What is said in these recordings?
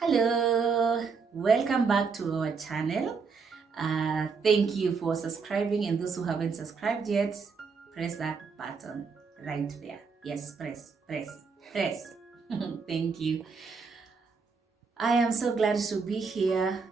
Hello, welcome back to our channel. Thank you for subscribing, and those who haven't subscribed yet, press that button right there. Yes, press. Thank you. I am so glad to be here.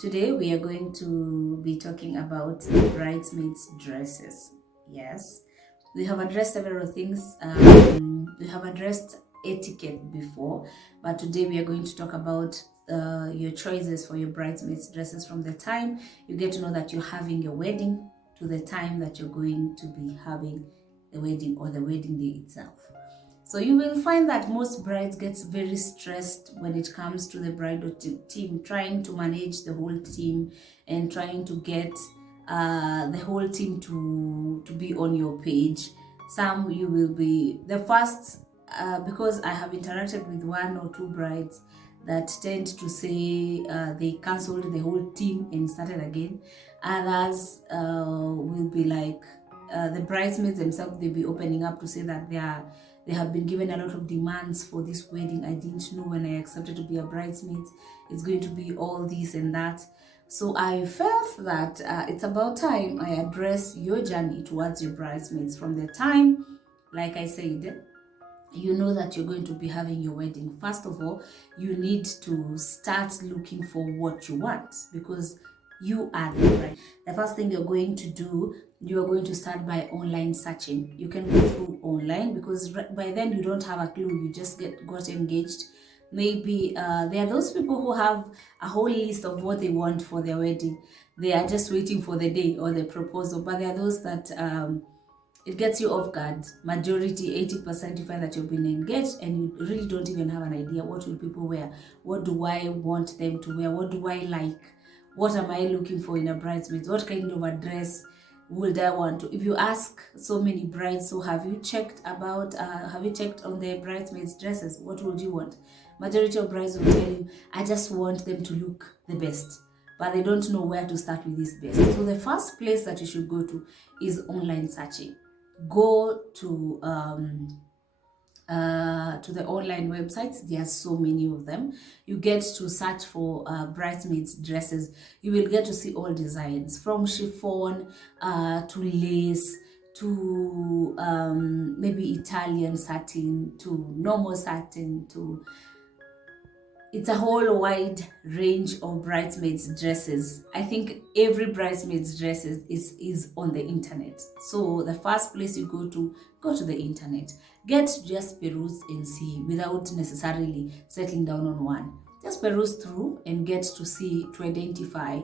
Today we are going to be talking about bridesmaids dresses. Yes, we have addressed several things. We have addressed etiquette before, but today we are going to talk about your choices for your bridesmaids dresses from the time you get to know that you're having your wedding to the time that you're going to be having the wedding or the wedding day itself. So you will find that most brides get very stressed when it comes to the bridal team, trying to manage the whole team and trying to get the whole team to be on your page. Some you will be the first, because I have interacted with one or two brides that tend to say they cancelled the whole team and started again. Others will be like the bridesmaids themselves, they'll be opening up to say that they have been given a lot of demands for this wedding. I didn't know when I accepted to be a bridesmaid, it's going to be all this and that. So I felt that it's about time I address your journey towards your bridesmaids from the time, like I said, you know that you're going to be having your wedding. First of all, you need to start looking for what you want, because you are the bride. The first thing you're going to do, you are going to start by online searching. You can go through online, because by then you don't have a clue, you just got engaged. Maybe there are those people who have a whole list of what they want for their wedding. They are just waiting for the day or the proposal. But there are those that it gets you off guard. Majority, 80%, you find that you've been engaged and you really don't even have an idea. What will people wear? What do I want them to wear? What do I like? What am I looking for in a bridesmaid? What kind of a dress would I want to? If you ask so many brides, so have you checked on the bridesmaids dresses? What would you want? Majority of brides will tell you, I just want them to look the best, but they don't know where to start with this best. So the first place that you should go to is online searching. Go to the online websites. There are so many of them. You get to search for bridesmaids dresses. You will get to see all designs, from chiffon to lace to maybe Italian satin to normal satin to, it's a whole wide range of bridesmaids dresses. I think every bridesmaids dresses is on the internet. So the first place you go to the internet. Get to just peruse and see without necessarily settling down on one. Just peruse through and get to see, to identify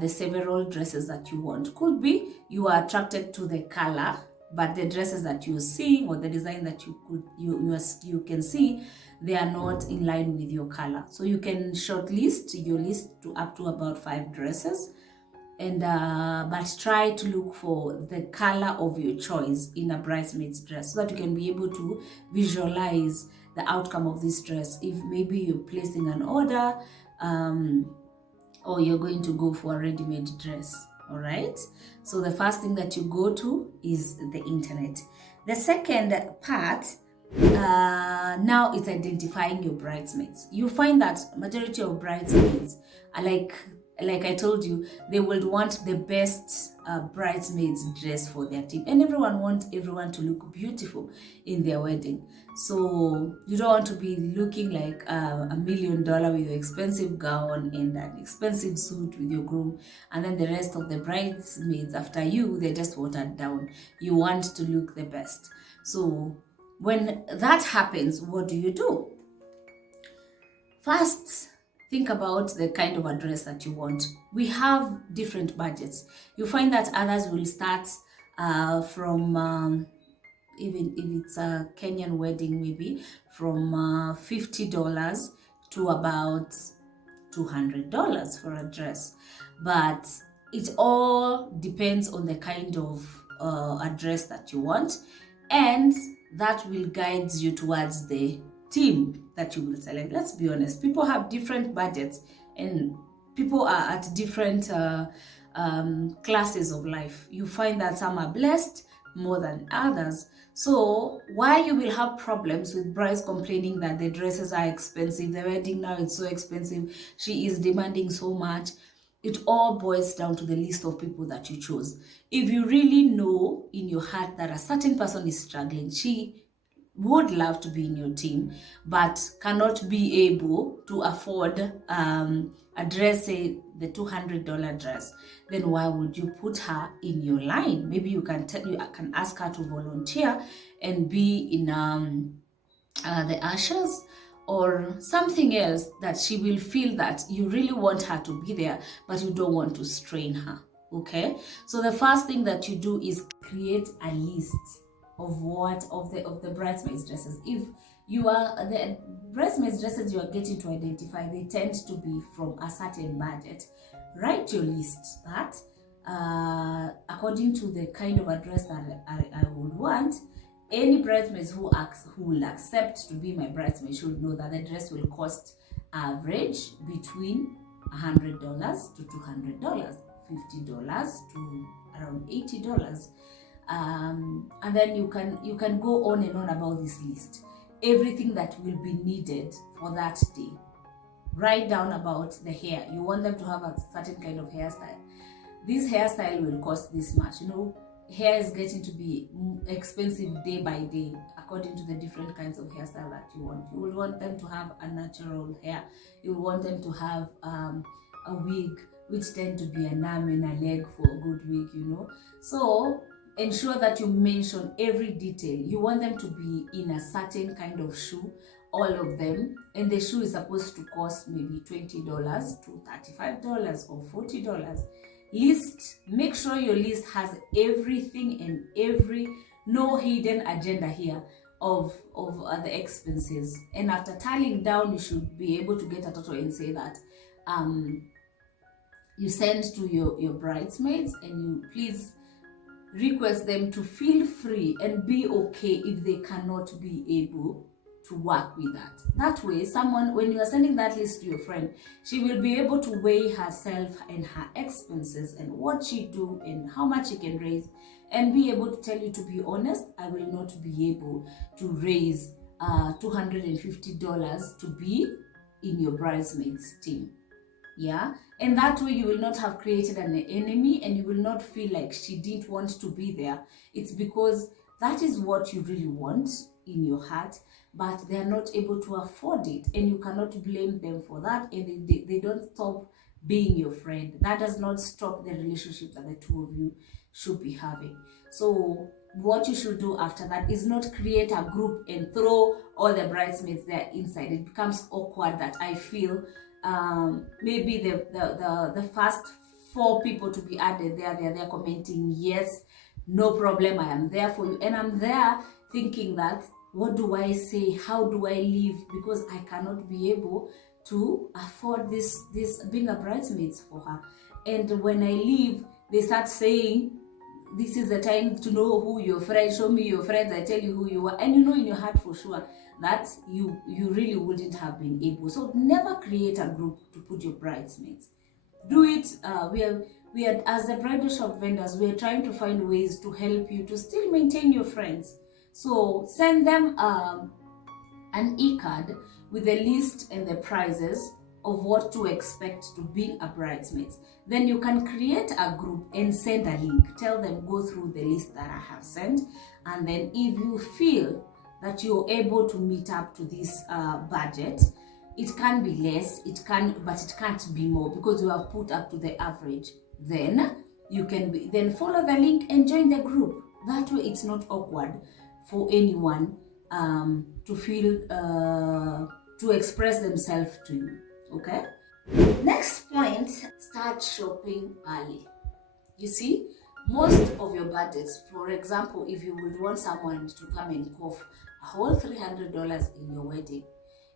the several dresses that you want. Could be you are attracted to the color, but the dresses that you're seeing or the design that you can see, they are not in line with your color. So you can shortlist your list to up to about 5 dresses, and but try to look for the color of your choice in a bridesmaid's dress, so that you can be able to visualize the outcome of this dress. If maybe you're placing an order or you're going to go for a ready-made dress. All right, so the first thing that you go to is the internet. The second part now is identifying your bridesmaids. You find that majority of bridesmaids are like I told you, they would want the best bridesmaids dress for their team, and everyone wants everyone to look beautiful in their wedding. So you don't want to be looking like $1 million with your expensive gown and an expensive suit with your groom, and then the rest of the bridesmaids after you, they're just watered down. You want to look the best. So when that happens, what do? First, think about the kind of a dress that you want. We have different budgets. You find that others will start from even if it's a Kenyan wedding, maybe from $50 to about $200 for a dress. But it all depends on the kind of a dress that you want, and that will guide you towards the theme that you will select. Let's be honest, people have different budgets, and people are at different classes of life. You find that some are blessed more than others. So why you will have problems with brides complaining that the dresses are expensive, the wedding now is so expensive, she is demanding so much, it all boils down to the list of people that you chose. If you really know in your heart that a certain person is struggling, she would love to be in your team but cannot be able to afford a dress, say the $200 dress, then why would you put her in your line? Maybe you can ask her to volunteer and be in the ushers or something else that she will feel that you really want her to be there but you don't want to strain her. Okay, so the first thing that you do is create a list of the bridesmaids dresses. If you are the bridesmaids dresses you are getting to identify, they tend to be from a certain budget. Write your list that according to the kind of a dress that I would want. Any bridesmaids who will accept to be my bridesmaid should know that the dress will cost average between $100 to $200, $50 to around $80. And then you can go on and on about this list, everything that will be needed for that day. Write down about the hair. You want them to have a certain kind of hairstyle. This hairstyle will cost this much. You know, hair is getting to be expensive day by day according to the different kinds of hairstyle that you want. You will want them to have a natural hair. You will want them to have a wig, which tend to be an arm and a leg for a good wig, you know. So ensure that you mention every detail. You want them to be in a certain kind of shoe, all of them, and the shoe is supposed to cost maybe $20 to $35 or $40. Make sure your list has everything and no hidden agenda here of the expenses. And after tallying down, you should be able to get a total and say that you send to your bridesmaids, and you please request them to feel free and be okay if they cannot be able to work with that. That way, when you are sending that list to your friend, she will be able to weigh herself and her expenses and what she do and how much she can raise, and be able to tell you, to be honest, I will not be able to raise $250 to be in your bridesmaids team. Yeah, and that way you will not have created an enemy, and you will not feel like she didn't want to be there. It's because that is what you really want in your heart, but they are not able to afford it, and you cannot blame them for that, and they don't stop being your friend. That does not stop the relationship that the two of you should be having. So what you should do after that is not create a group and throw all the bridesmaids there inside. It becomes awkward that I feel maybe the first 4 people to be added they're commenting, yes, no problem, I am there for you, and I'm there thinking that, what do I say, how do I live, because I cannot be able to afford this being a bridesmaid for her. And when I leave, they start saying, this is the time to know who your friends, show me your friends, I tell you who you are, and you know in your heart for sure that you really wouldn't have been able. So never create a group to put your bridesmaids. Do it. We are as the bridal shop vendors, we are trying to find ways to help you to still maintain your friends. So send them an e-card with the list and the prices of what to expect to be a bridesmaid. Then you can create a group and send a link. Tell them, go through the list that I have sent, and then if you feel that you're able to meet up to this budget, it can be less, but it can't be more, because you have put up to the average. Then you can then follow the link and join the group. That way it's not awkward for anyone to feel to express themselves to you. Okay, next point, start shopping early. You see, most of your budgets, for example, if you would want someone to come and cough a whole $300 in your wedding,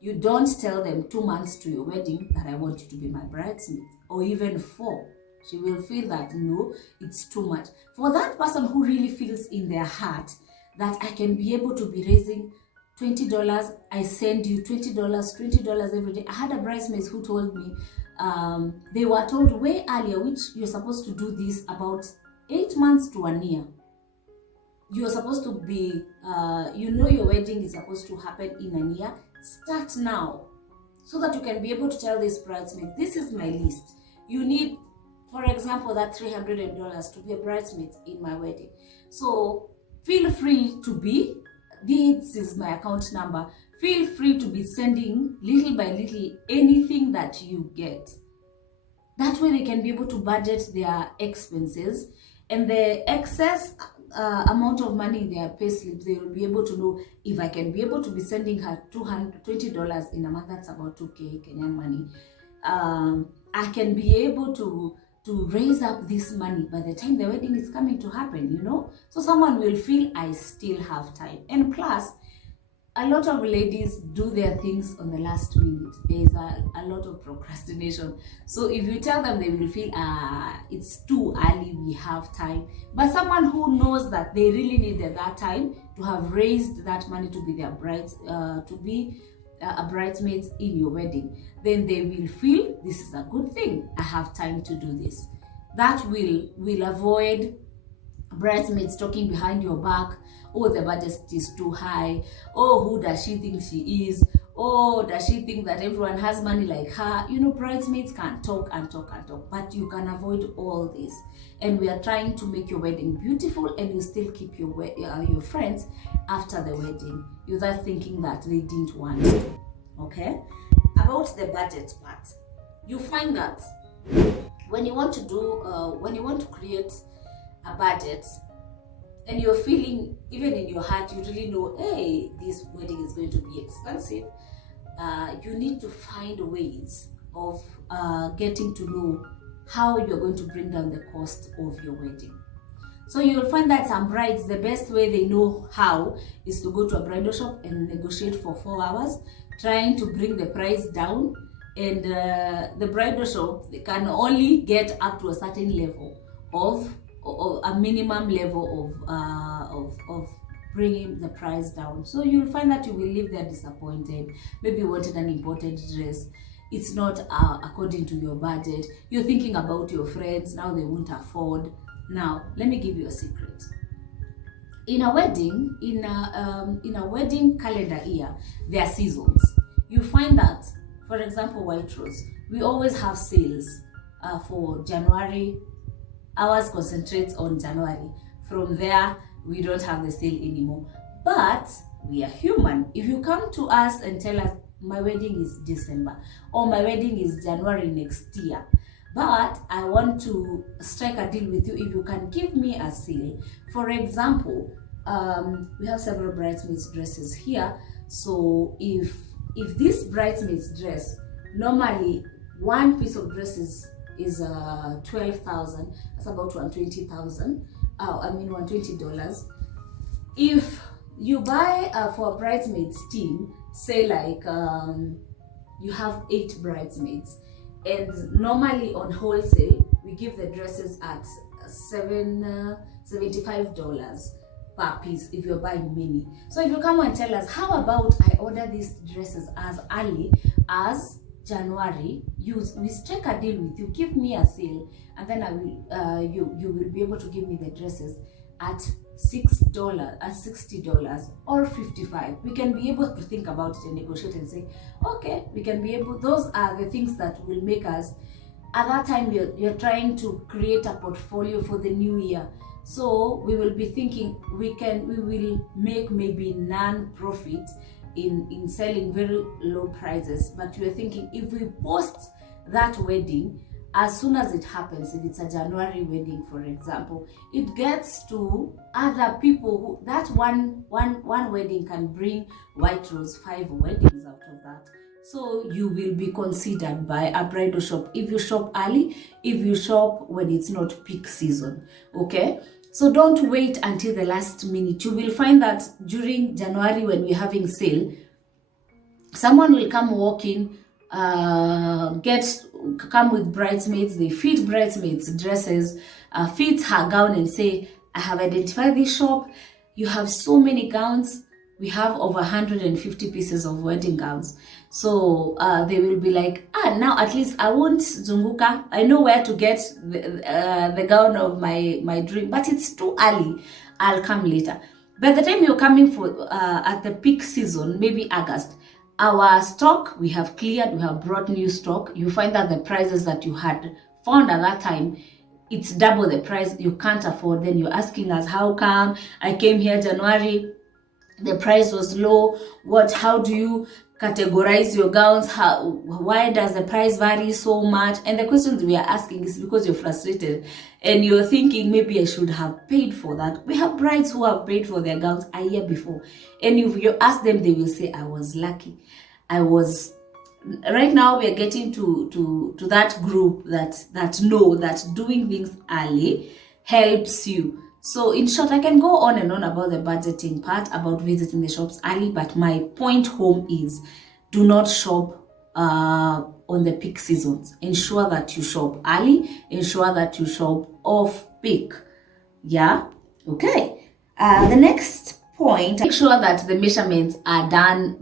you don't tell them 2 months to your wedding that I want you to be my bridesmaid, or even 4. She will feel that, no, it's too much. For that person who really feels in their heart that I can be able to be raising $20, I send you $20 every day. I had a bridesmaid who told me, they were told way earlier, which you're supposed to do this about 8 months to 1 year. You're supposed to be, your wedding is supposed to happen in a year. Start now, so that you can be able to tell this bridesmaid, this is my list. You need, for example, that $300 to be a bridesmaid in my wedding. So feel free to be, this is my account number. Feel free to be sending little by little anything that you get. That way they can be able to budget their expenses, and the excess amount of money in their payslip, they will be able to know, if I can be able to be sending her $220 in a month, that's about 2K Kenyan money. I can be able to raise up this money by the time the wedding is coming to happen, So someone will feel I still have time. And plus, a lot of ladies do their things on the last minute. There's a lot of procrastination. So if you tell them, they will feel, it's too early, we have time. But someone who knows that they really needed that time to have raised that money to be their brides, to be a bridesmaid in your wedding, then they will feel this is a good thing. I have time to do this. That will avoid bridesmaids talking behind your back. Oh, the budget is too high. Oh, who does she think she is? Oh, does she think that everyone has money like her? Bridesmaids can talk and talk and talk, but you can avoid all this. And we are trying to make your wedding beautiful, and you still keep your friends after the wedding without thinking that they didn't want to. Okay? About the budget part, you find that when you want to create a budget, and you're feeling, even in your heart, you really know, hey, this wedding is going to be expensive, you need to find ways of getting to know how you're going to bring down the cost of your wedding. So you'll find that some brides, the best way they know how is to go to a bridal shop and negotiate for 4 hours, trying to bring the price down. And the bridal shop, they can only get up to a certain level of a minimum level of bringing the price down. So you'll find that you will leave there disappointed. Maybe you wanted an important dress, it's not according to your budget. You're thinking about your friends, now they won't afford. Now let me give you a secret. In a wedding, in a wedding calendar year, there are seasons. You find that, for example, White Rose, we always have sales for January. Ours concentrates on January. From there, we don't have the sale anymore. But we are human. If you come to us and tell us, my wedding is December, or my wedding is January next year, but I want to strike a deal with you if you can give me a sale. For example, we have several bridesmaids dresses here. So if this bridesmaid's dress, normally one piece of dress is 12,000, that's about $120,000. $120. If you buy for a bridesmaids team, say like you have 8 bridesmaids, and normally on wholesale we give the dresses at $75 per piece if you're buying many. So if you come and tell us, how about I order these dresses as early as January, we strike a deal with you, give me a sale, and then I will you will be able to give me the dresses at $6, at $60 or $55. We can be able to think about it and negotiate and say, okay, we can be able, those are the things that will make us, at that time you're trying to create a portfolio for the new year. So we will be thinking we will make maybe non-profit in selling very low prices, but we're thinking if we post that wedding as soon as it happens, if it's a January wedding, for example, it gets to other people who, that one wedding can bring White Rose 5 weddings out of that. So you will be considered by a bridal shop if you shop early, if you shop when it's not peak season. Okay, so don't wait until the last minute. You will find that during January, when we're having sale, someone will come walk in, come with bridesmaids, they fit bridesmaids dresses, fit her gown and say, I have identified this shop, you have so many gowns, we have over 150 pieces of wedding gowns. So they will be like, now at least I won't zunguka. I know where to get the gown of my dream, but it's too early. I'll come later. By the time you're coming for at the peak season, maybe August, our stock we have cleared, we have brought new stock. You find that the prices that you had found at that time, it's double the price. You can't afford. Then you're asking us, how come I came here January, the price was low? How do you categorize your gowns? Why does the price vary so much? And the questions we are asking is because you're frustrated and you're thinking, maybe I should have paid for that. We have brides who have paid for their gowns a year before, and if you ask them, they will say, I was lucky. Right now we are getting to that group that know that doing things early helps you. So in short, I can go on and on about the budgeting part, about visiting the shops early, but my point home is, do not shop on the peak seasons. Ensure that you shop early, ensure that you shop off peak. Yeah, okay. The next point, make sure that the measurements are done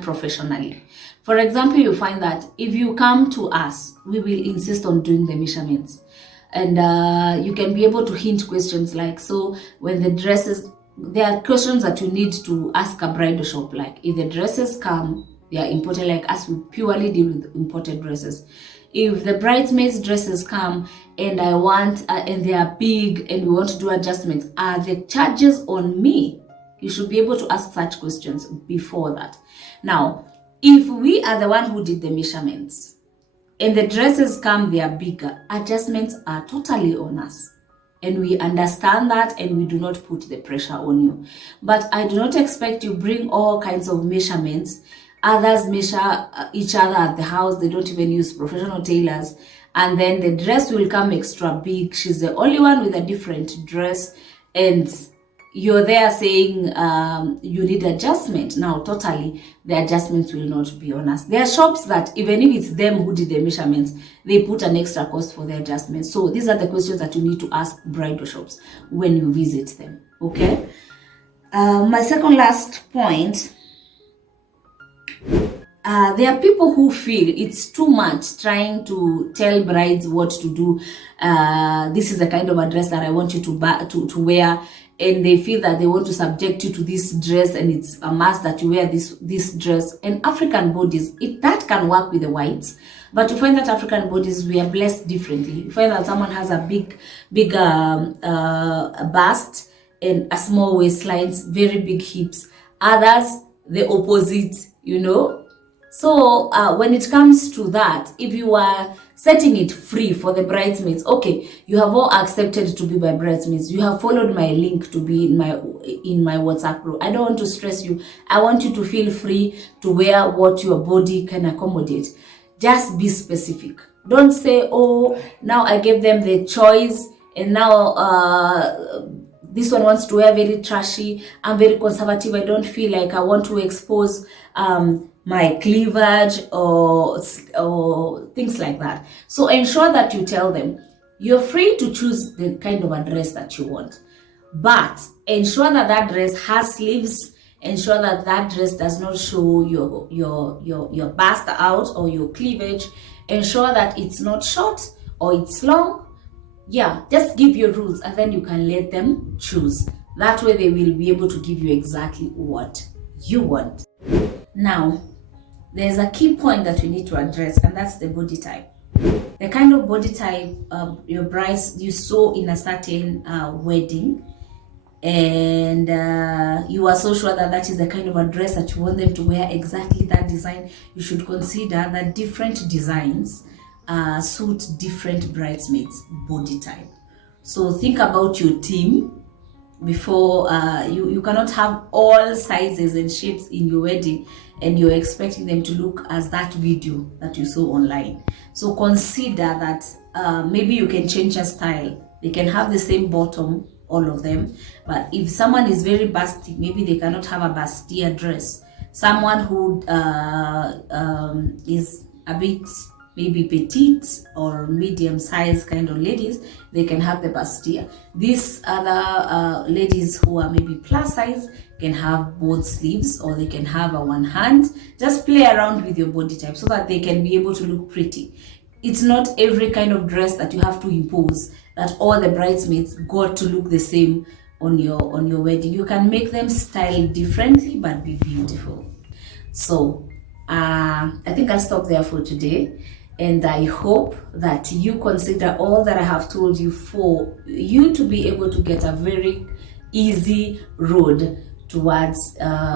professionally. For example, you find that if you come to us, we will insist on doing the measurements. And you can be able to hint questions like, so when the dresses, there are questions that you need to ask a bridal shop, like if the dresses come, they are imported, like us, we purely deal with imported dresses. If the bridesmaids dresses come and I want and they are big and we want to do adjustments, are the charges on me? You should be able to ask such questions before that. Now, if we are the one who did the measurements and the dresses come, they are bigger, adjustments are totally on us. And we understand that, and we do not put the pressure on you. But I do not expect you bring all kinds of measurements. Others measure each other at the house. They don't even use professional tailors. And then the dress will come extra big. She's the only one with a different dress. And you're there saying you need adjustment. Now, totally, the adjustments will not be on us. There are shops that even if it's them who did the measurements, they put an extra cost for the adjustments. So these are the questions that you need to ask bridal shops when you visit them, okay? My second last point, there are people who feel it's too much trying to tell brides what to do. This is the kind of a dress that I want you to wear, and they feel that they want to subject you to this dress, and it's a must that you wear this dress. And African bodies, that can work with the whites, but you find that African bodies, we are blessed differently. You find that someone has a big bust and a small waistlines, very big hips. Others, the opposite, you know. So when it comes to that, if you are setting it free for the bridesmaids, okay, you have all accepted to be my bridesmaids. You have followed my link to be in my WhatsApp group. I don't want to stress you. I want you to feel free to wear what your body can accommodate. Just be specific. Don't say, oh, now I gave them the choice and now this one wants to wear very trashy. I'm very conservative. I don't feel like I want to expose my cleavage or things like that. So ensure that you tell them you're free to choose the kind of a dress that you want, but ensure that that dress has sleeves. Ensure that that dress does not show your bust out or your cleavage. Ensure that it's not short or it's long. Yeah, just give your rules and then you can let them choose. That way they will be able to give you exactly what you want. Now, there's a key point that we need to address, and that's the body type. The kind of body type your brides you saw in a certain wedding, and you are so sure that that is the kind of a dress that you want them to wear, exactly that design. You should consider that different designs suit different bridesmaids' body type. So think about your team before you cannot have all sizes and shapes in your wedding and you're expecting them to look as that video that you saw online. So consider that maybe you can change a style. They can have the same bottom, all of them, but if someone is very busty, maybe they cannot have a bustier dress. Someone who is a bit maybe petite or medium sized kind of ladies, they can have the bustier. These other ladies who are maybe plus size can have both sleeves, or they can have a one hand. Just play around with your body type so that they can be able to look pretty. It's not every kind of dress that you have to impose, that all the bridesmaids got to look the same on your wedding. You can make them style differently but be beautiful. So I think I'll stop there for today, and I hope that you consider all that I have told you for you to be able to get a very easy road towards your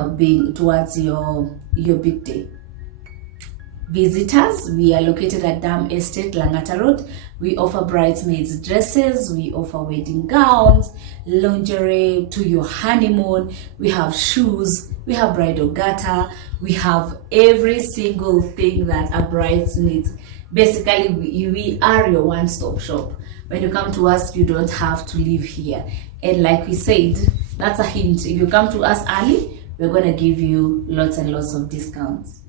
big day. Visitors, we are located at Dam Estate, Langata Road. We offer bridesmaids dresses, we offer wedding gowns, lingerie to your honeymoon. We have shoes, we have bridal garter, we have every single thing that a bride needs. Basically, we are your one-stop shop. When you come to us, you don't have to live here. And like we said, that's a hint. If you come to us early, we're going to give you lots and lots of discounts.